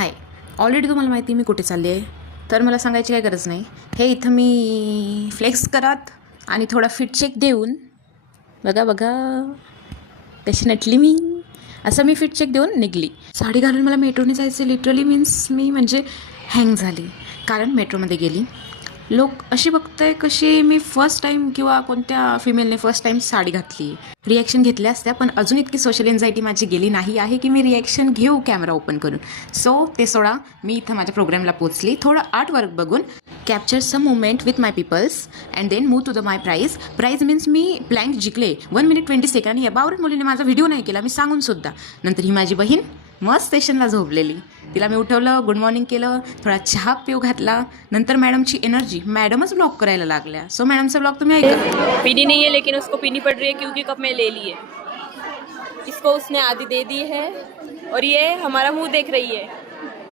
हाय. Already तुम्हाला माहिती मी कुठे चालली आहे, तर मला सांगायची काही गरज नाही. हे इथं मी फ्लेक्स करत आणि थोडा फिट चेक देऊन बघा बघा कशी नटली मी, असं मी फिट चेक देऊन निघली. साडी घालून मला मेट्रोने जायचं लिटरली मीन्स मी म्हणजे हँग झाली. कारण मेट्रोमध्ये गेली, लोक अशी बघताय कशी मी फर्स्ट टाईम किंवा कोणत्या फिमेलने फर्स्ट टाईम साडी घातली. रिॲक्शन घेतल्या असत्या, पण अजून इतकी सोशल एन्झायटी माझी गेली नाही आहे की मी रिॲक्शन घेऊ कॅमेरा ओपन करून. सो ते सोडा, मी इथं माझ्या प्रोग्रामला पोचली. थोडं आर्ट वर्क बघून capture some movement with my peoples and then move to the my prize means मी ब्लँक जिंकले 1 minute 20 seconds. या बावरट मुलीने माझा व्हिडिओ नाही केला मी सांगून सुद्धा. नंतर ही माझी बहीण मस्त स्टेशनला झोपलेली, तिला मी उठवलं, गुड मॉर्निंग केलं, थोडा चहा पिऊ घातला. नंतर मॅडमची एनर्जी, मॅडमच ब्लॉग करायला लागल्या. सो मॅडमचा ब्लॉग तुम्ही ऐका. पीनी नहीं है लेकिन उसको पीनी पड़ रही है क्योंकि कप में ले ली है. इसको उसने आधी दे दी है और ये हमारा मुंह देख रही है.